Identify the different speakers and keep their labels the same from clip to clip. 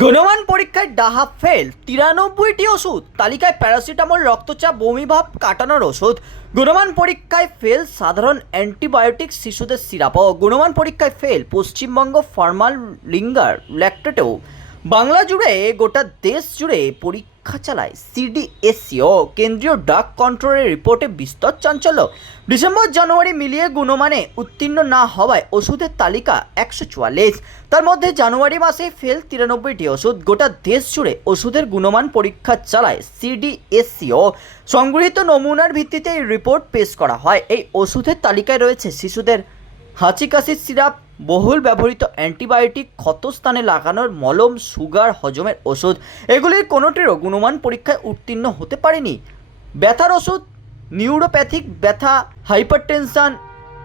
Speaker 1: গুণমান পরীক্ষায় ডাহা ফেল, তিরানব্বইটি ওষুধ, তালিকায় প্যারাসিটামল, রক্তচাপ, বমিভাব কাটানোর ওষুধ। গুণমান পরীক্ষায় ফেল, সাধারণ অ্যান্টিবায়োটিক শিশুদের সিরাপ। ও গুণমান পরীক্ষায় ফেল, পশ্চিমবঙ্গ ফর্মাল লিঙ্গার ল্যাকটেটেও। বাংলা জুড়ে গোটা দেশ জুড়ে পরীক্ষা চালায় সিডিএসসি ও কেন্দ্রীয় ডাক কন্ট্রোলের রিপোর্টে বিস্তর চাঞ্চল্য। ডিসেম্বর, জানুয়ারি মিলিয়ে গুণমানে উত্তীর্ণ না হওয়ায় ওষুধের তালিকা একশো চুয়াল্লিশ। তার মধ্যে জানুয়ারি মাসে ফেল তিরানব্বইটি ওষুধ। গোটা দেশ জুড়ে ওষুধের গুণমান পরীক্ষা চালায় সিডিএসসিও সংগৃহীত নমুনার ভিত্তিতে এই রিপোর্ট পেশ করা হয়। এই ওষুধের তালিকায় রয়েছে শিশুদের হাঁচি কাশির সিরাপ, বহুল ব্যবহৃত অ্যান্টিবায়োটিক ক্ষতস্থানে লাগানোর মলম, সুগার, হজমের ওষুধ, এগুলির কোনোটিরও গুণমান পরীক্ষায় উত্তীর্ণ হতে পারেনি। ব্যথার ওষুধ, নিউরোপ্যাথিক ব্যথা, hypertension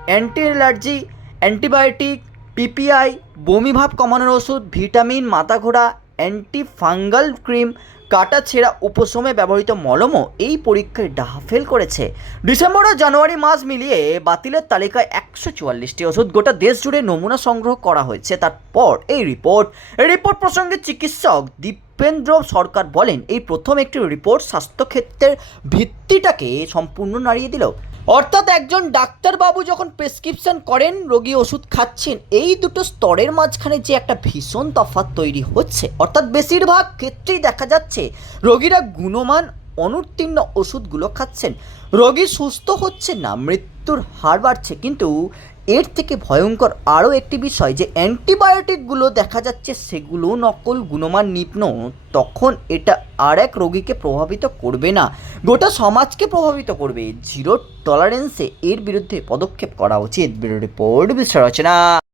Speaker 1: anti allergy antibiotic, PPI, বমিভাব কমানোর ওষুধ, ভিটামিন মাথা ঘোরা অ্যান্টি ফাঙ্গাল ক্রিম কাটা ছেঁড়া উপশমে ব্যবহৃত মলমও এই পরীক্ষায় ডাহা ফেল করেছে। ডিসেম্বর ও জানুয়ারি মাস মিলিয়ে বাতিলের তালিকায় একশো চুয়াল্লিশটি ওষুধ গোটা দেশ জুড়ে নমুনা সংগ্রহ করা হয়েছে। তারপর এই রিপোর্ট এই রিপোর্ট প্রসঙ্গে চিকিৎসক দীপেন্দ্র সরকার বলেন, এই প্রথম একটি রিপোর্ট স্বাস্থ্যক্ষেত্রের ভিত্তিটাকে সম্পূর্ণ নাড়িয়ে দিল। অর্থাৎ একজন ডাক্তারবাবু যখন প্রেসক্রিপশন করেন, রোগী ওষুধ খাচ্ছেন, এই দুটো স্তরের মাঝখানে যে একটা ভীষণ তফাৎ তৈরি হচ্ছে, অর্থাৎ বেশিরভাগ ক্ষেত্রেই দেখা যাচ্ছে রোগীরা গুণমান অনুত্তীর্ণ ওষুধগুলো খাচ্ছেন। রোগী সুস্থ হচ্ছে না, মৃত্যুর হার বাড়ছে, কিন্তু এর থেকে ভয়ঙ্কর আরও একটি বিষয় যে অ্যান্টিবায়োটিকগুলো দেখা যাচ্ছে সেগুলো নকল গুণমান নিম্ন তখন এটা আর এক রোগীকে প্রভাবিত করবে না। গোটা সমাজকে প্রভাবিত করবে। জিরো টলারেন্সে এর বিরুদ্ধে পদক্ষেপ করা উচিত। Bureau report বিশ্লেষণা